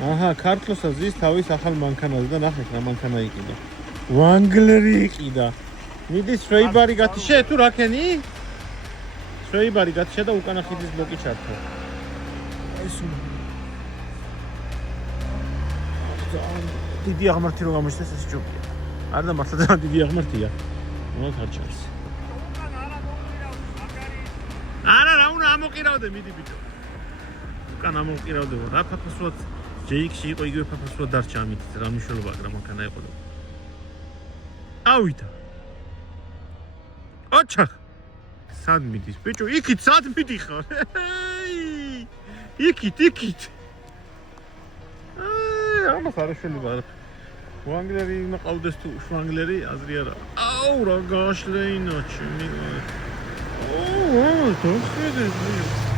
აჰა, ქართლოსა ზის თავის ახალ მანქანაზე და ნახეთ რა მანქანა იყიდა. ვანგლერი იყიდა. მიდის შვეიბარი გათიშე თუ რაკენი? შვეიბარი გათიშე და უკანა ხიდის ბლოკი ჩართო. ეს დიდი აღმართი რო გამოჩნდეს ეს ჯობია. არა და მართლა ძალიან დიდი აღმართია. უნდა ხარჩას. არა რა უნდა ამოყირავდე მიდი ბიჭო. უკან ამოყირავდე რა ფაფასუად JX-ში იყო იგივე ფაფასუად დარჩა ამით რა მნიშვნელობა აქვს რა მანქანა იყო და ავიდა ოჩახ სად მიდის ბიჭო იქით სად მიდიხარ იქით ამას არ შეიძლება ვანგლერი მყავდეს თუ შვანგლერი აზრი არა აუ რა გაშლეინა ჩემი აუ თორხედეს